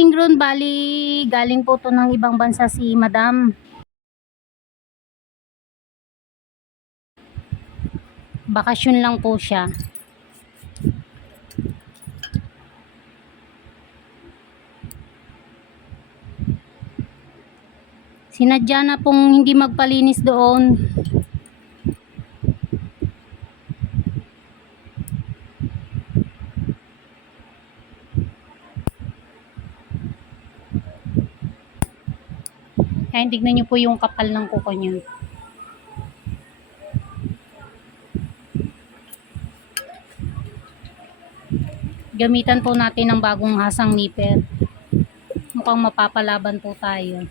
Ingron, bali galing po to ng ibang bansa si Madam. Bakasyon lang po siya. Sinadya na pong hindi magpalinis doon. Kaya tignan niyo po yung kapal ng kuko niyo. Gamitan po natin ng bagong hasang nipper. Mukhang mapapalaban po tayo.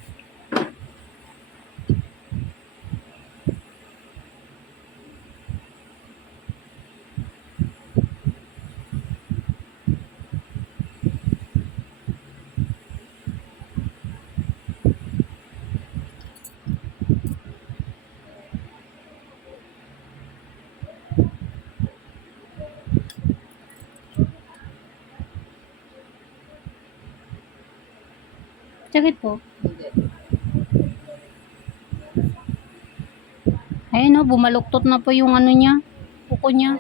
Sakit po. Ayun o, bumaluktot na po yung ano niya, kuko niya.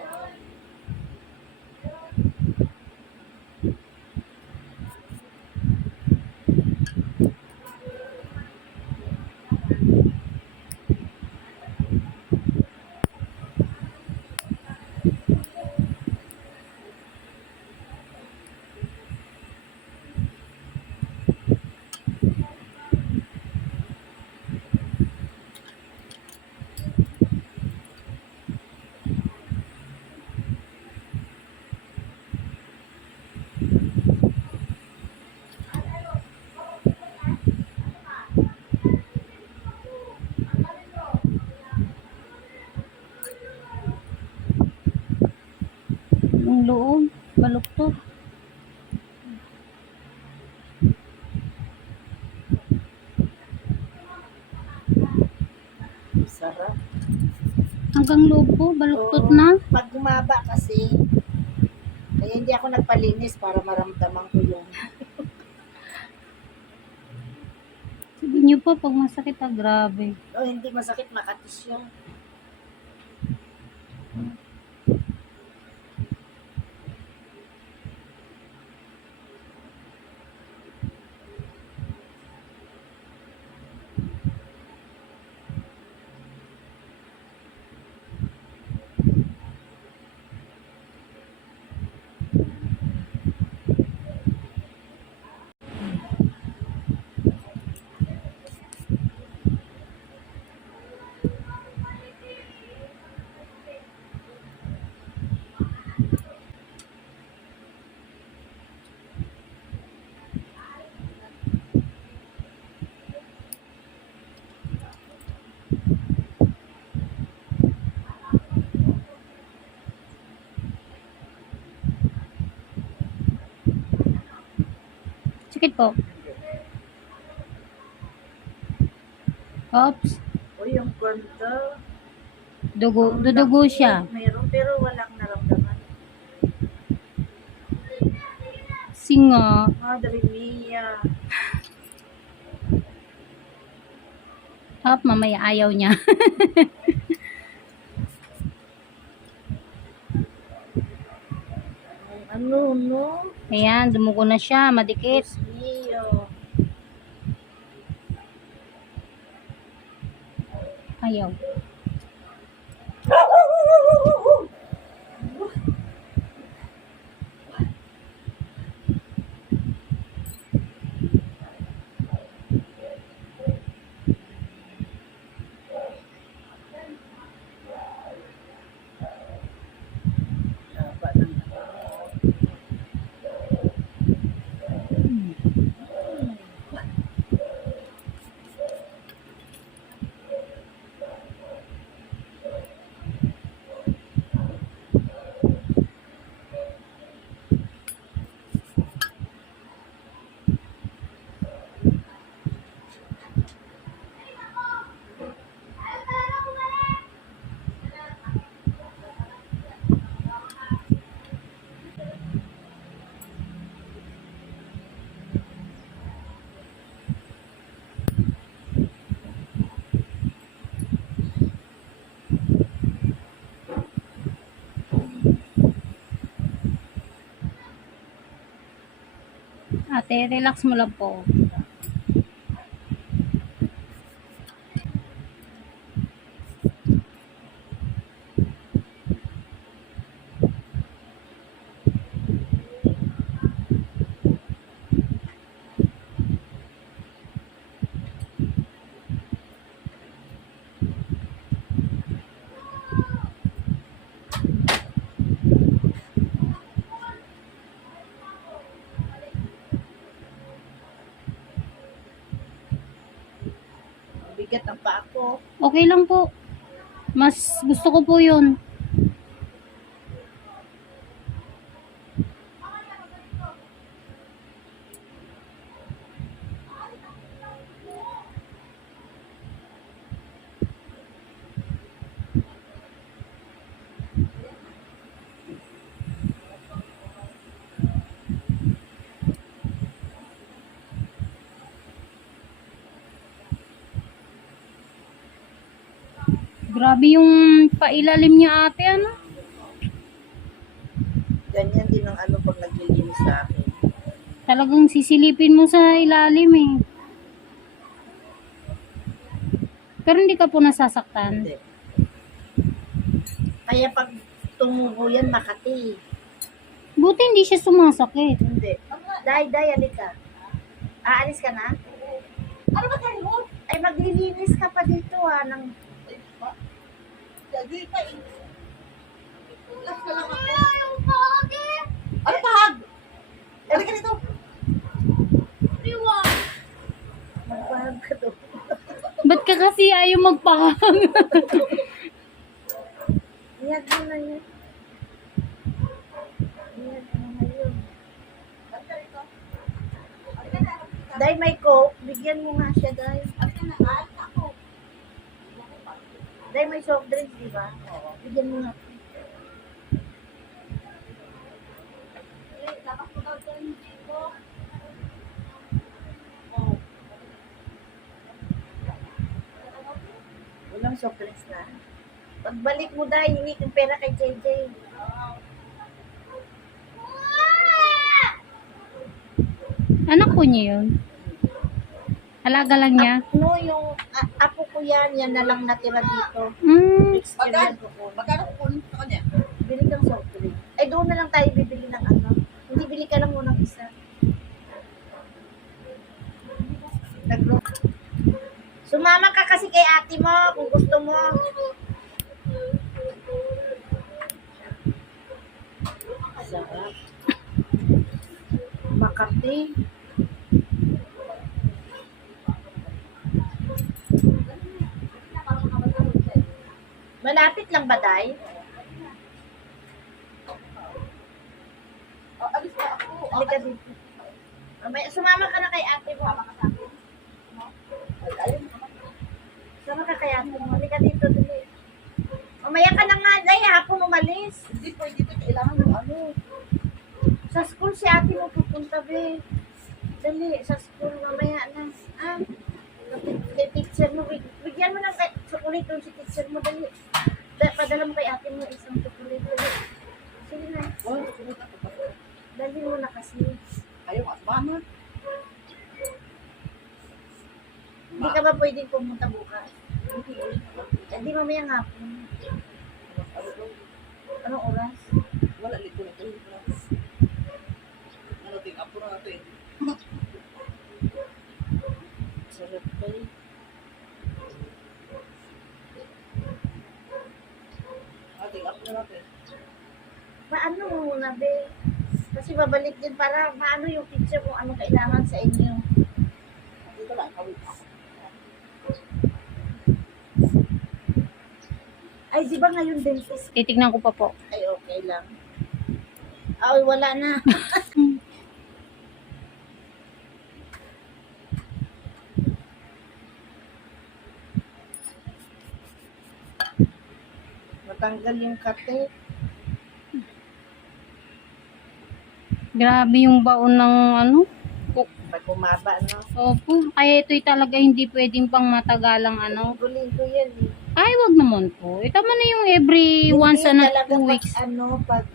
Yung loob, baluktot. Sarap. Hanggang loob po, baluktot Oo. na. Pag gumaba kasi, kaya hindi ako nagpalinis para maramdaman ko yung Sabi niyo po, pag masakit, ah, grabe. oh, hindi masakit makatis yun. Sakit po. Oops, O yung kwento, dugo, dudugo siya. Meron pero walang naramdaman. Singa. Madre mia. Hop, mamaya ayaw niya. Ano, no? Ayan, dumugo na siya, madikit. Ayaw. Ate. Relax mo lang po. Bigat ang paa ko. Okay lang po. Mas gusto ko po yun. Grabe yung pailalim niya ate, ano? Ganyan din ang ano pag naglilinis sa akin. Talagang sisilipin mo sa ilalim eh. Pero hindi ka po nasasaktan. Hindi. Kaya pag tumubo yan, Makati. Buti hindi siya sumasakit. Hindi. Day, day, halika. Aalis ka na? Ano ba tayo? Ay, maglilinis ka pa dito ha. Ng... Lagi pa eh. Last ka lang ako. Ano pahag? Halika dito. Magpahag ka to. Ba't ka kasi ayaw magpahang? Iyag mo na yan. Na. Day, may coke. Bigyan mo nga siya, Day. Day, may soft drinks, di ba? Oo. Bigyan mo nga. Walang soft drinks na. Pagbalik mo, Day, hingi yung pera kay JJ. Anak ko niya yun. Alaga lang niya. Ano yung a- apo ko yan, yan na lang natira dito. Hmm. Magkano ko? Magkano ko sa kanya? Bili kang soft drink. Ay, doon na lang tayo bibili ng ano. Hindi bili ka lang muna ng isa. Naglo. Sumama ka kasi kay ate mo kung gusto mo. Makati. Malapit lang ba, Day? Oh, alis ka ako. Halika dito. Mamaya, sumama ka na kay ate mo. Sumama ka sa akin. Sumama ka kay ate mo. Halika dito, dali. Mamaya ka na nga, Day. Hapon umalis. Hindi po, hindi kailangan ng ano. Sa school si ate mo pupunta, be. Dali, sa school mamaya na. Ah, kay- teacher mo, big- bigyan mo ng kay- chocolate doon si teacher mo, dali. Da, padala mo kay ate mo isang chocolate, dali. Sige na. Dali mo na kasi. Ayaw at mama. Hindi ka ba pwedeng pumunta bukas? Hindi mamaya nga po. Anong oras? Wala lito na ito. Ano ting apo na natin. Sarap kayo. Ating apo na natin. Maano mo muna, be? Kasi babalik din para maano yung teacher kung ano kailangan sa inyo. Dito lang, kawit ako. Ay, di ba ngayon dentist? Titignan ko pa po. Ay, okay lang. Ay, wala na. Matanggal yung kate. Grabe yung baon ng ano. Pag bumaba, no? Opo. Kaya ito'y talaga hindi pwedeng pang matagalang ano. Linggo-linggo yan, eh. Ay, wag naman po. Eh, ito mo na yung every hindi once and a two weeks. Pag, ano, pag,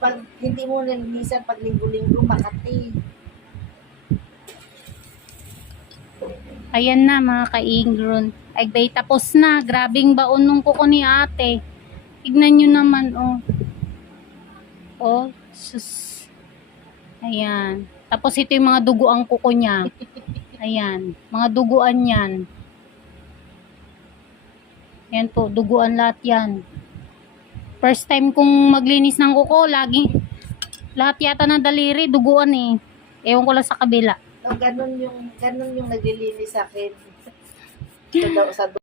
pag hindi mo nalinisan pag linggo-linggo, makati. Ayan na mga ka-ingron. Ay, bay, tapos na. Grabing baon nung kuko ni ate. Tignan nyo naman, oh. Oh, sus. Ayan. Tapos ito yung mga duguang kuko niya. Ayan. Mga duguan yan. Ayan po, duguan lahat yan. First time kong maglinis ng kuko, lagi. Lahat yata ng daliri, duguan eh. Ewan ko lang sa kabila. No, ganun yung, ganun yung naglilinis sa akin. Sa, sa